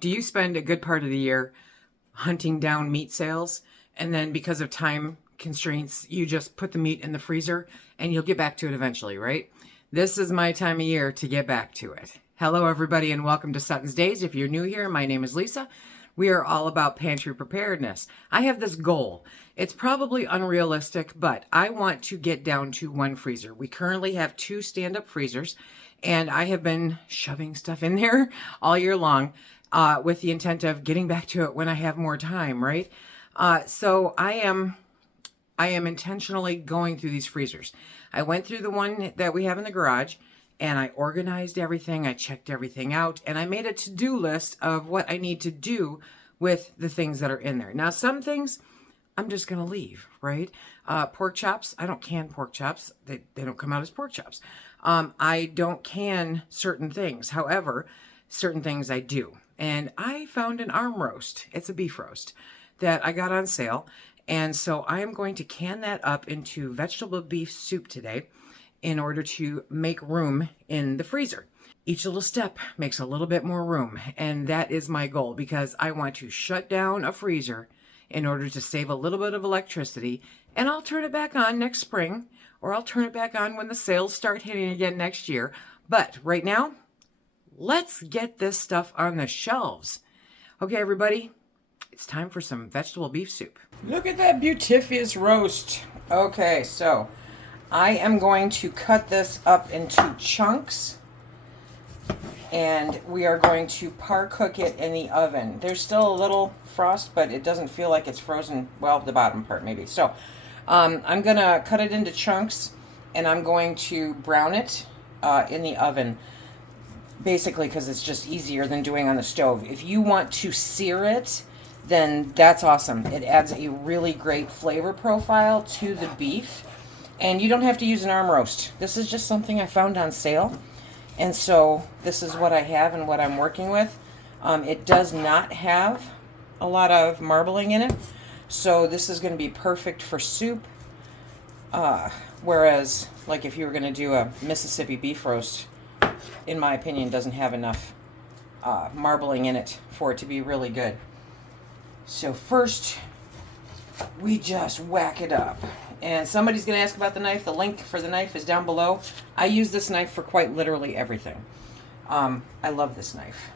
Do you spend a good part of the year hunting down meat sales, and then because of time constraints, you just put the meat in the freezer and you'll get back to it eventually, right? This is my time of year to get back to it. Hello, everybody, and welcome to SuttonsDaze. If you're new here, my name is Lisa. We are all about pantry preparedness. I have this goal. It's probably unrealistic, but I want to get down to one freezer. We currently have 2 stand-up freezers, and I have been shoving stuff in there all year long with the intent of getting back to it when I have more time, right? So I am intentionally going through these freezers. I went through the one that we have in the garage, and I organized everything. I checked everything out, and I made a to-do list of what I need to do with the things that are in there. Now, some things I'm just going to leave, right? Pork chops, I don't can pork chops. They don't come out as pork chops. I don't can certain things. However, certain things I do. And I found an arm roast. It's a beef roast that I got on sale. And so I am going to can that up into vegetable beef soup today in order to make room in the freezer. Each little step makes a little bit more room. And that is my goal, because I want to shut down a freezer in order to save a little bit of electricity. And I'll turn it back on next spring, or I'll turn it back on when the sales start hitting again next year. But right now, let's get this stuff on the shelves. Okay, everybody, it's time for some vegetable beef soup. Look at that beautiful roast. Okay, so I am going to cut this up into chunks, and we are going to par cook it in the oven. There's still a little frost, but it doesn't feel like it's frozen. Well, the bottom part maybe. So I'm gonna cut it into chunks, and I'm going to brown it in the oven, basically because it's just easier than doing on the stove. If you want to sear it, then that's awesome. It adds a really great flavor profile to the beef, and you don't have to use an arm roast. This is just something I found on sale, and so this is what I have and what I'm working with. It does not have a lot of marbling in it, so this is going to be perfect for soup, whereas like if you were going to do a Mississippi beef roast, in my opinion, doesn't have enough marbling in it for it to be really good. So first, we just whack it up. And somebody's going to ask about the knife. The link for the knife is down below. I use this knife for quite literally everything. I love this knife.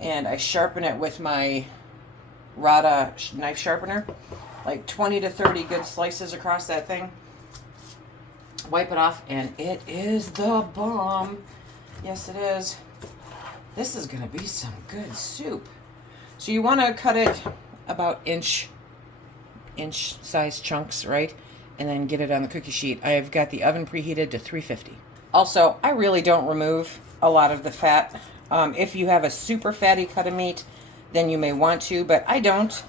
And I sharpen it with my Rada knife sharpener. Like 20 to 30 good slices across that thing. Wipe it off, and it is the bomb. Yes, it is. This is going to be some good soup. So you want to cut it about inch size chunks, right? And then get it on the cookie sheet. I've got the oven preheated to 350. Also, I really don't remove a lot of the fat. If you have a super fatty cut of meat, then you may want to, but I don't.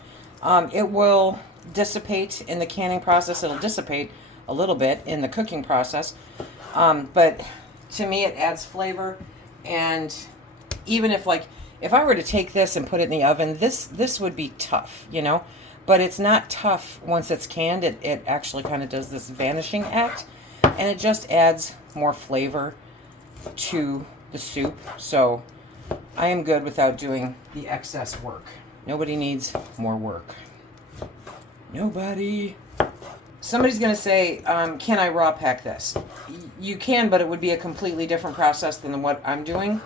It will dissipate in the canning process. It'll dissipate a little bit in the cooking process. But to me, it adds flavor. And even if I were to take this and put it in the oven, this would be tough, you know? But it's not tough once it's canned. It actually kind of does this vanishing act, and it just adds more flavor to the soup. So I am good without doing the excess work. Nobody needs more work. Nobody. Somebody's going to say, can I raw pack this? You can, but it would be a completely different process than what I'm doing.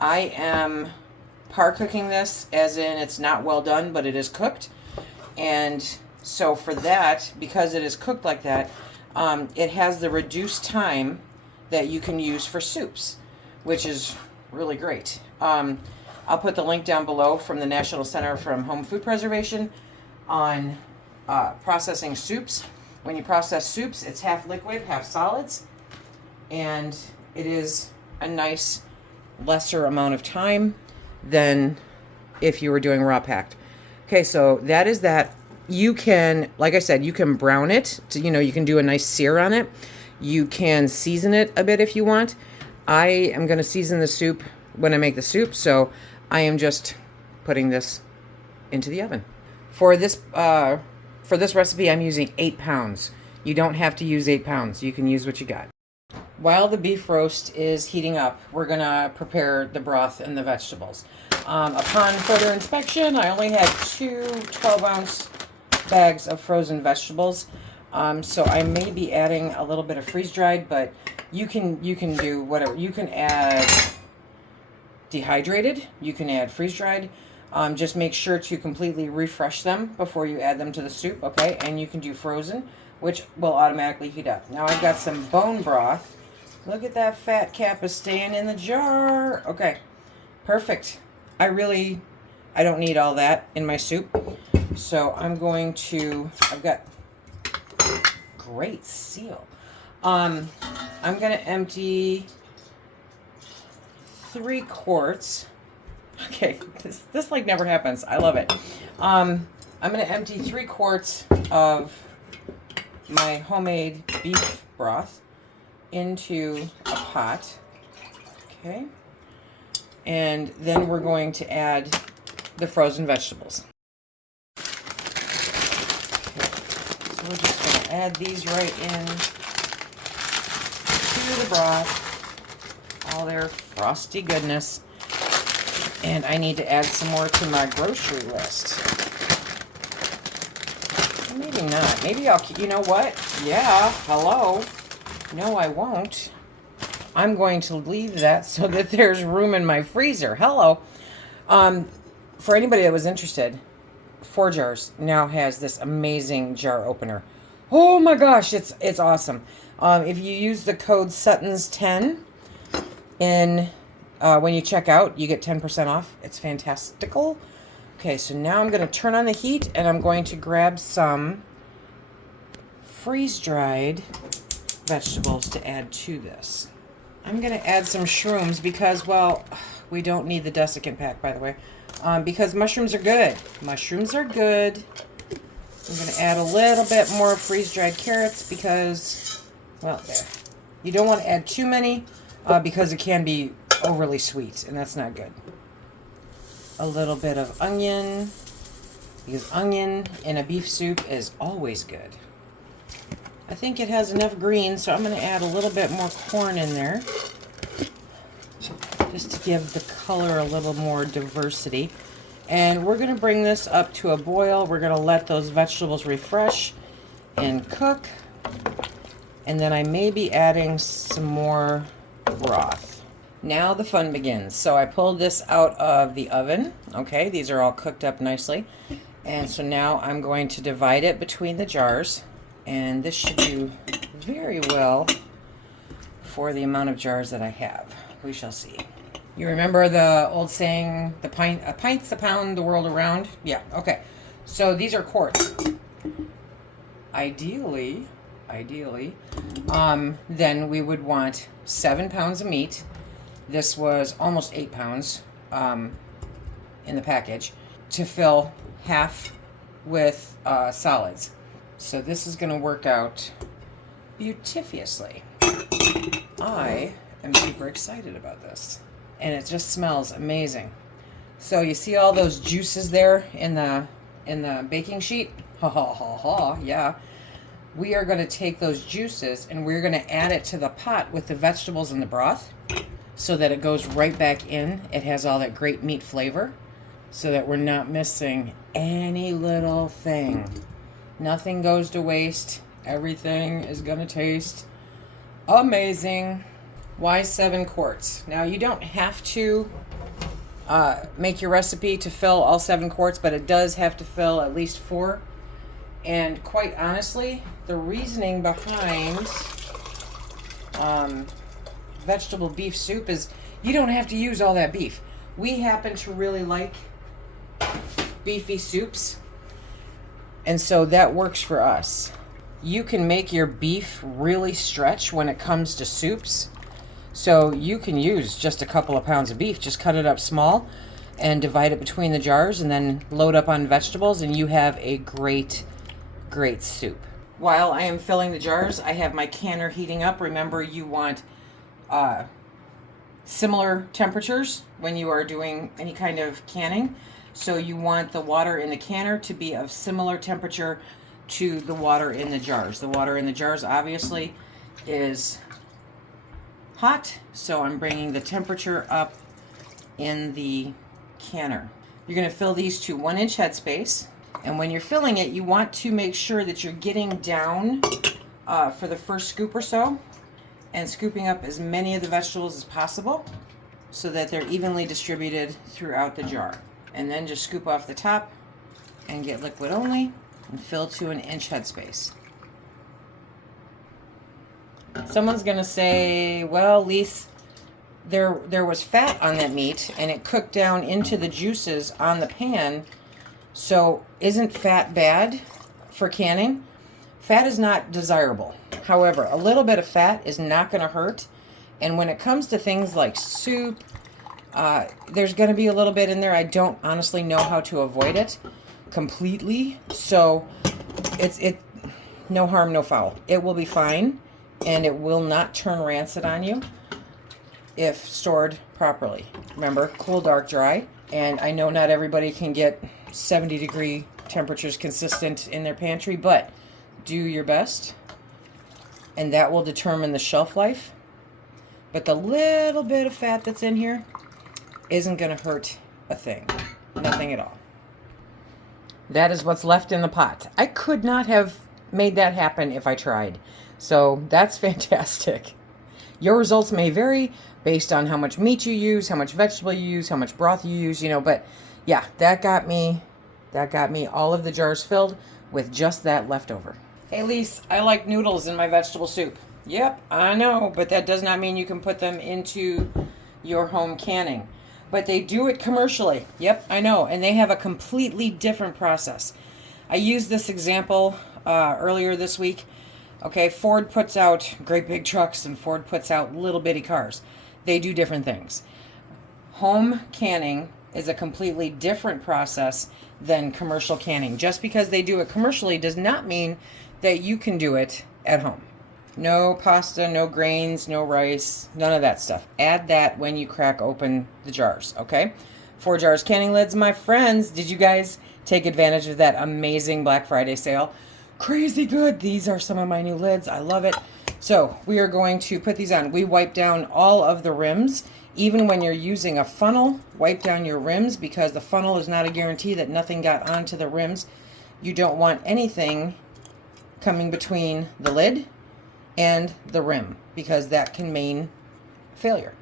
I am par cooking this, as in it's not well done, but it is cooked. And so for that, because it is cooked like that, it has the reduced time that you can use for soups, which is really great. I'll put the link down below from the National Center for Home Food Preservation on processing soups. When you process soups, it's half liquid, half solids, and it is a nice lesser amount of time than if you were doing raw packed. Okay, so that is that. You can, like I said, you can brown it. You can do a nice sear on it. You can season it a bit if you want. I am going to season the soup when I make the soup, so I am just putting this into the oven. For this recipe, I'm using 8 pounds. You don't have to use 8 pounds. You can use what you got. While the beef roast is heating up, we're going to prepare the broth and the vegetables. Upon further inspection, I only had two 12-ounce bags of frozen vegetables. So I may be adding a little bit of freeze-dried, but you can do whatever. You can add dehydrated, you can add freeze-dried. Just make sure to completely refresh them before you add them to the soup, okay? And you can do frozen, which will automatically heat up. Now I've got some bone broth. Look at that fat cap is staying in the jar. Okay, perfect. I don't need all that in my soup. So I'm going to, I've got great seal. I'm going to empty 3 quarts. Okay, this like never happens. I love it. I'm going to empty 3 quarts of my homemade beef broth into a pot. Okay. And then we're going to add the frozen vegetables. So we're just going to add these right in to the broth. All their frosty goodness. And I need to add some more to my grocery list. Maybe not. Maybe I'll, you know what? Yeah, hello. No, I won't. I'm going to leave that so that there's room in my freezer. Hello. For anybody that was interested, 4 Jars now has this amazing jar opener. Oh my gosh, it's awesome. If you use the code SuttonsDaze when you check out, you get 10% off. It's fantastical. Okay, so now I'm going to turn on the heat and I'm going to grab some freeze-dried vegetables to add to this. I'm going to add some shrooms because, well, we don't need the desiccant pack, by the way, because mushrooms are good. Mushrooms are good. I'm going to add a little bit more freeze-dried carrots because, well, there. You don't want to add too many because it can be overly sweet, and that's not good. A little bit of onion, because onion in a beef soup is always good. I think it has enough green, so I'm going to add a little bit more corn in there, just to give the color a little more diversity. And we're going to bring this up to a boil. We're going to let those vegetables refresh and cook. And then I may be adding some more broth. Now the fun begins. So I pulled this out of the oven. Okay, these are all cooked up nicely. And so now I'm going to divide it between the jars. And this should do very well for the amount of jars that I have. We shall see. You remember the old saying, a pint's a pound the world around? Yeah, okay. So these are quarts. Ideally, then we would want 7 pounds of meat. This was almost 8 pounds in the package to fill half with solids. So this is going to work out beautifully. I am super excited about this. And it just smells amazing. So you see all those juices there in the baking sheet? Ha ha ha ha, yeah. We are going to take those juices and we're going to add it to the pot with the vegetables and the broth so that it goes right back in. It has all that great meat flavor so that we're not missing any little thing. Nothing goes to waste. Everything is going to taste amazing. Why 7 quarts? Now, you don't have to make your recipe to fill all 7 quarts, but it does have to fill at least 4. And quite honestly, the reasoning behind vegetable beef soup is you don't have to use all that beef. We happen to really like beefy soups, and so that works for us. You can make your beef really stretch when it comes to soups. So you can use just a couple of pounds of beef, just cut it up small and divide it between the jars and then load up on vegetables and you have a great soup. While I am filling the jars, I have my canner heating up. Remember, you want similar temperatures when you are doing any kind of canning. So you want the water in the canner to be of similar temperature to the water in the jars. The water in the jars obviously is hot, so I'm bringing the temperature up in the canner. You're going to fill these to 1-inch headspace. And when you're filling it, you want to make sure that you're getting down for the first scoop or so and scooping up as many of the vegetables as possible so that they're evenly distributed throughout the jar. And then just scoop off the top and get liquid only and fill to 1-inch headspace. Someone's going to say, well, Lise, there was fat on that meat and it cooked down into the juices on the pan. So isn't fat bad for canning? Fat is not desirable. However, a little bit of fat is not going to hurt. And when it comes to things like soup, there's going to be a little bit in there. I don't honestly know how to avoid it completely. So it's no harm, no foul. It will be fine. And it will not turn rancid on you if stored properly. Remember, cool, dark, dry. And I know not everybody can get 70-degree temperatures consistent in their pantry, but do your best. And that will determine the shelf life. But the little bit of fat that's in here isn't going to hurt a thing. Nothing at all. That is what's left in the pot. I could not have made that happen if I tried. So that's fantastic. Your results may vary based on how much meat you use, how much vegetable you use, how much broth you use, but yeah, that got me all of the jars filled with just that left over. Hey Lise, I like noodles in my vegetable soup. Yep, I know, but that does not mean you can put them into your home canning. But they do it commercially. Yep, I know, and they have a completely different process. I used this example earlier this week. Okay, Ford puts out great big trucks and Ford puts out little bitty cars. They do different things. Home canning is a completely different process than commercial canning. Just because they do it commercially does not mean that you can do it at home. No pasta, no grains, no rice, none of that stuff. Add that when you crack open the jars, okay? 4 jars canning lids, my friends. Did you guys take advantage of that amazing Black Friday sale? Crazy good. These are some of my new lids. I love it. So we are going to put these on. We wipe down all of the rims. Even when you're using a funnel, wipe down your rims because the funnel is not a guarantee that nothing got onto the rims. You don't want anything coming between the lid and the rim because that can mean failure.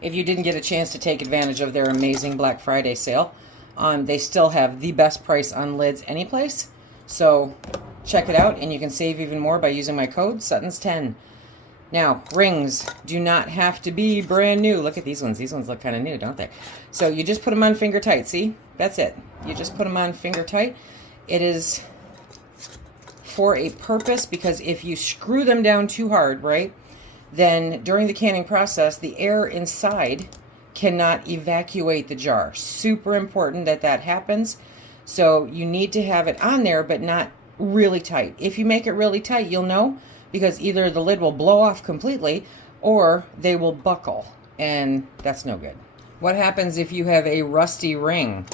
If you didn't get a chance to take advantage of their amazing Black Friday sale, they still have the best price on lids anyplace. So check it out, and you can save even more by using my code, SuttonsDaze. Now, rings do not have to be brand new. Look at these ones. These ones look kind of new, don't they? So you just put them on finger tight. See? That's it. You just put them on finger tight. It is for a purpose because if you screw them down too hard, right, then during the canning process, the air inside cannot evacuate the jar. Super important that that happens. So you need to have it on there, but not really tight. If you make it really tight, you'll know because either the lid will blow off completely or they will buckle, and that's no good. What happens if you have a rusty ring?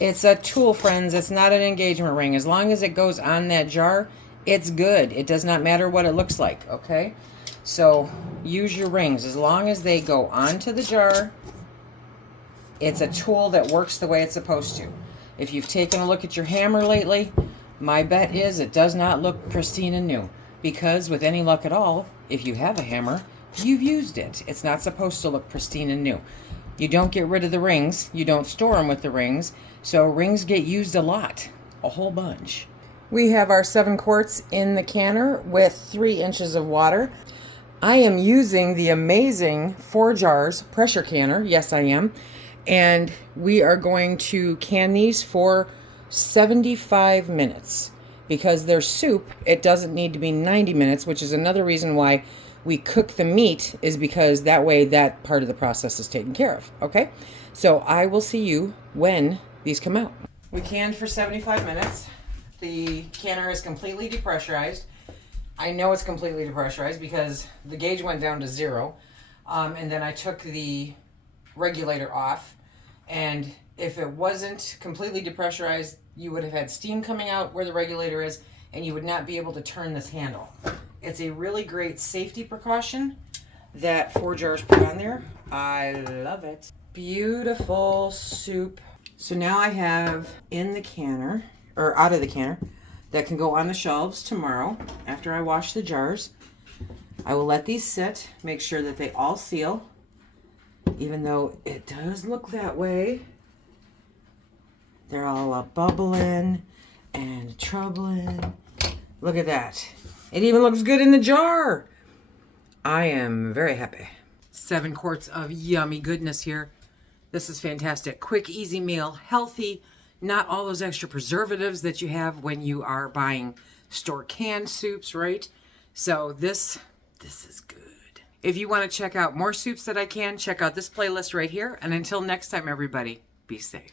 It's a tool, friends. It's not an engagement ring. As long as it goes on that jar, it's good. It does not matter what it looks like, okay? So use your rings. As long as they go onto the jar, it's a tool that works the way it's supposed to. If you've taken a look at your hammer lately, my bet is it does not look pristine and new. Because with any luck at all, if you have a hammer, you've used it. It's not supposed to look pristine and new. You don't get rid of the rings. You don't store them with the rings. So rings get used a lot. A whole bunch. We have our 7 quarts in the canner with 3 inches of water. I am using the amazing 4 jars pressure canner. Yes, I am. And we are going to can these for 75 minutes. Because they're soup, it doesn't need to be 90 minutes, which is another reason why we cook the meat, is because that way that part of the process is taken care of, okay? So I will see you when these come out. We canned for 75 minutes. The canner is completely depressurized. I know it's completely depressurized because the gauge went down to 0. And then I took the regulator off, and if it wasn't completely depressurized, you would have had steam coming out where the regulator is, and you would not be able to turn this handle. It's a really great safety precaution that 4 jars put on there. I love it. beautiful soup. So now I have in the canner, or out of the canner, that can go on the shelves tomorrow after I wash the jars. I will let these sit, make sure that they all seal, even though it does look that way. They're all bubbling and troubling. Look at that. It even looks good in the jar. I am very happy. 7 quarts of yummy goodness here. This is fantastic. Quick, easy meal, healthy, not all those extra preservatives that you have when you are buying store canned soups, right? So this is good. If you want to check out more soups that I can, check out this playlist right here. And until next time, everybody, be safe.